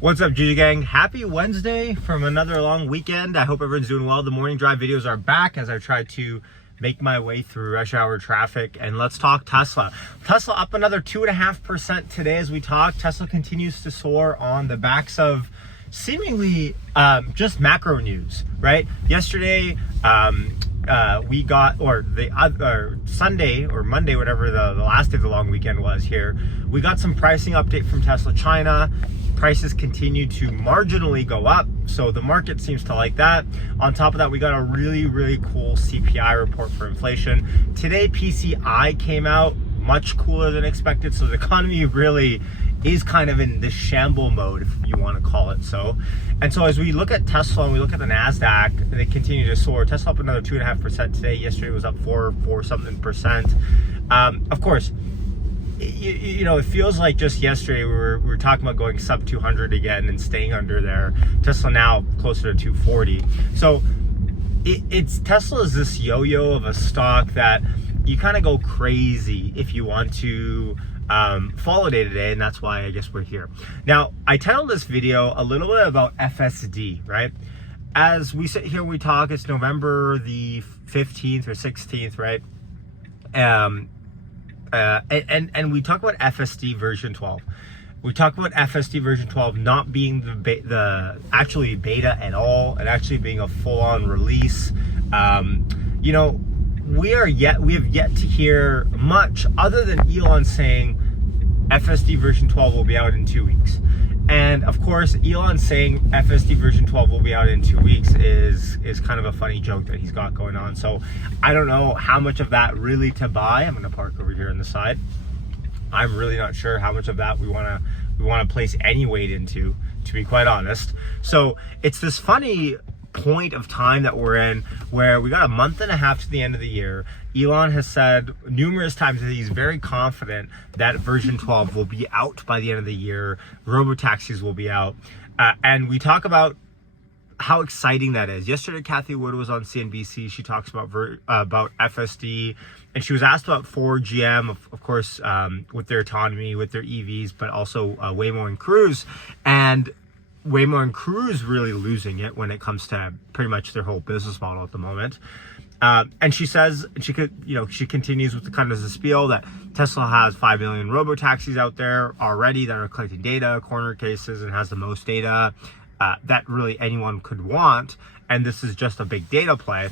What's up, GG gang? Happy Wednesday from another long weekend. I hope everyone's doing well. The morning drive videos are back as I try to make my way through rush hour traffic. And let's talk Tesla. Tesla up another 2.5% today as we talk. Tesla continues to soar on the backs of seemingly just macro news, right? Yesterday, we got, or Sunday or Monday, whatever the last day of the long weekend was here, we got some pricing update from Tesla China. Prices continue to marginally go up, so the market seems to like that. On top of that, we got a really cool CPI report for inflation. Today, PCI came out much cooler than expected, so the economy really is kind of in this shamble mode, if you want to call it so. And so as we look at Tesla and we look at the NASDAQ, they continue to soar. Tesla up another 2.5% today. Yesterday was up 4 something percent. Of course, you know, it feels like just yesterday we were talking about going sub 200 again and staying under there. Tesla now closer to 240. So it's Tesla is this yo-yo of a stock that you kind of go crazy if you want to follow day to day, and that's why I guess we're here. Now, I titled this video a little bit about FSD, right? As we sit here, we talk, it's November the 15th or 16th, right? And we talk about FSD version 12. We talk about FSD version 12 not being the actually beta at all, and actually being a full-on release. You know, we have yet to hear much other than Elon saying FSD version 12 will be out in 2 weeks. And of course, Elon saying FSD version 12 will be out in 2 weeks is kind of a funny joke that he's got going on. So I don't know how much of that really to buy. I'm gonna park over here on the side. I'm really not sure how much of that we wanna place any weight into, to be quite honest. So it's this funny point of time that we're in where we got a month and a half to the end of the year. Elon has said numerous times that he's very confident that version 12 will be out by the end of the year. Robotaxis will be out. And we talk about how exciting that is. Yesterday, Kathy Wood was on CNBC. She talks about FSD, and she was asked about Ford, GM, of course, with their autonomy, with their EVs, but also Waymo and Cruise. And Waymo and Cruise really losing it when it comes to pretty much their whole business model at the moment. And she says, she continues with the kind of the spiel that Tesla has 5 million robo-taxis out there already that are collecting data, corner cases, and has the most data that really anyone could want. And this is just a big data play.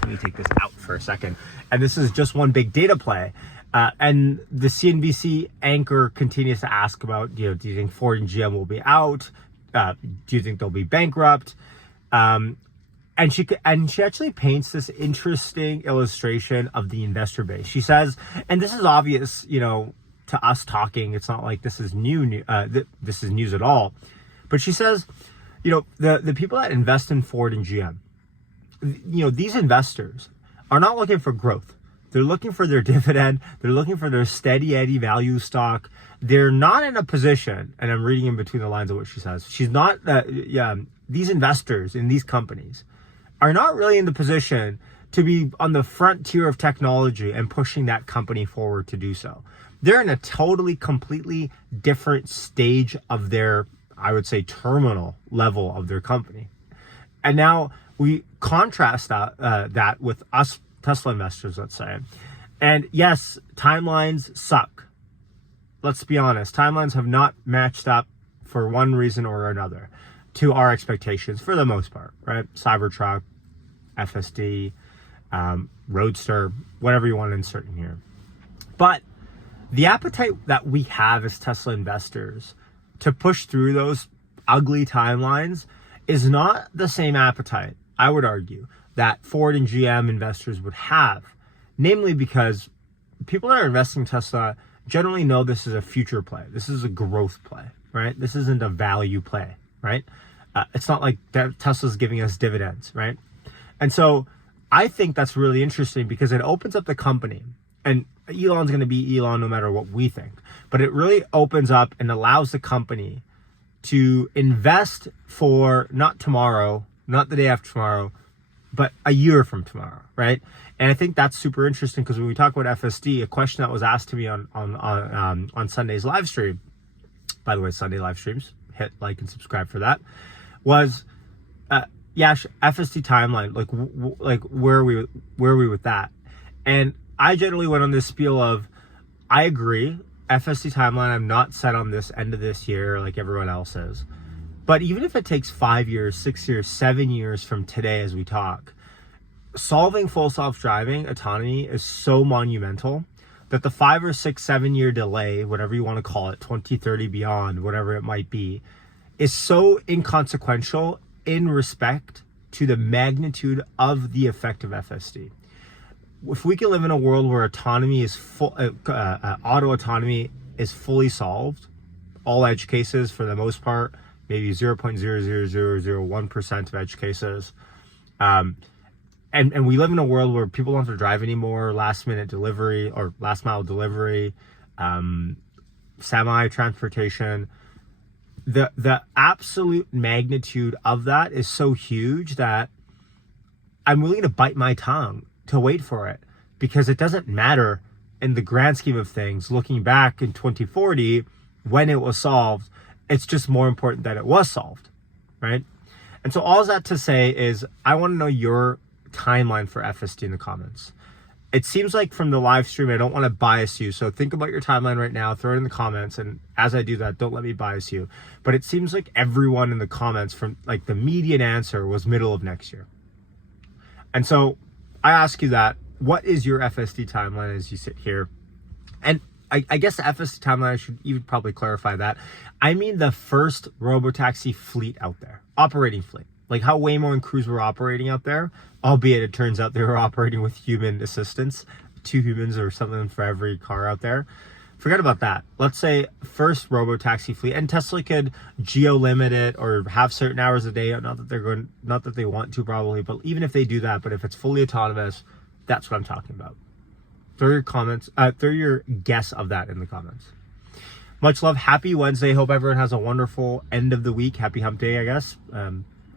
Let me take this out for a second. And this is just one big data play. And the CNBC anchor continues to ask about, do you think Ford and GM will be out? Do you think they'll be bankrupt? And she actually paints this interesting illustration of the investor base. She says, and this is obvious, you know, to us talking, it's not like this is this is news at all. But she says, you know, the people that invest in Ford and GM, you know, these investors are not looking for growth. They're looking for their dividend. They're looking for their steady Eddie value stock. They're not in a position, and I'm reading in between the lines of what she says. She's not, these investors in these companies are not really in the position to be on the frontier of technology and pushing that company forward to do so. They're in a completely different stage of their, I would say, terminal level of their company. And now we contrast that with us Tesla investors, let's say. And yes, timelines suck. Let's be honest. Timelines have not matched up for one reason or another to our expectations for the most part, right? Cybertruck, FSD, Roadster, whatever you want to insert in here. But the appetite that we have as Tesla investors to push through those ugly timelines is not the same appetite, I would argue, that Ford and GM investors would have. Namely because people that are investing in Tesla generally know this is a future play. This is a growth play, right? This isn't a value play, right? It's not like Tesla's giving us dividends, right? And so I think that's really interesting because it opens up the company. And Elon's going to be Elon no matter what we think. But it really opens up and allows the company to invest for not tomorrow, not the day after tomorrow, but a year from tomorrow, right? And I think that's super interesting because when we talk about FSD, a question that was asked to me on Sunday's live stream, by the way, Sunday live streams, hit like and subscribe for that, was Yash, FSD timeline, like where are we with that? And I generally went on this spiel of, I agree, FSD timeline, I'm not set on this end of this year like everyone else is. But even if it takes 5 years, 6 years, 7 years from today as we talk, solving full self-driving autonomy is so monumental that the 5 or 6, 7 year delay, whatever you want to call it, 2030 beyond, whatever it might be, is so inconsequential in respect to the magnitude of the effect of FSD. If we can live in a world where autonomy is auto autonomy is fully solved, all edge cases for the most part, maybe 0.00001% of edge cases, and we live in a world where people don't have to drive anymore, last minute delivery or last mile delivery, semi transportation. The absolute magnitude of that is so huge that I'm willing to bite my tongue to wait for it, because it doesn't matter in the grand scheme of things. Looking back in 2040, when it was solved, it's just more important that it was solved, right? And so all that to say is, I want to know your timeline for FSD in the comments. It seems like from the live stream, I don't want to bias you. So think about your timeline right now, throw it in the comments. And as I do that, don't let me bias you. But it seems like everyone in the comments, from like the median answer was middle of next year. And so I ask you that, what is your FSD timeline as you sit here? And I guess the FSD timeline, I should even probably clarify that. I mean the first robotaxi fleet out there, operating fleet. Like how Waymo and Cruise were operating out there, albeit it turns out they were operating with human assistance, 2 humans or something for every car out there. Forget about that. Let's say first robotaxi fleet, and Tesla could geo-limit it or have certain hours a day. Not that they want to probably, but even if they do that, but if it's fully autonomous, that's what I'm talking about. Throw your comments, throw your guess of that in the comments. Much love. Happy Wednesday. Hope everyone has a wonderful end of the week. Happy hump day, I guess.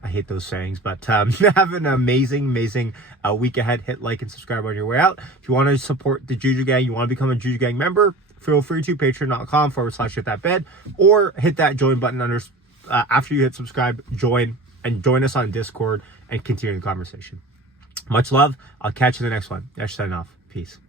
I hate those sayings, but have an amazing week ahead. Hit like and subscribe on your way out. If you want to support the Juju Gang, you want to become a Juju Gang member, feel free to patreon.com/hitthatbed, or hit that join button after you hit subscribe, join us on Discord and continue the conversation. Much love. I'll catch you in the next one. Yash signing off. Peace.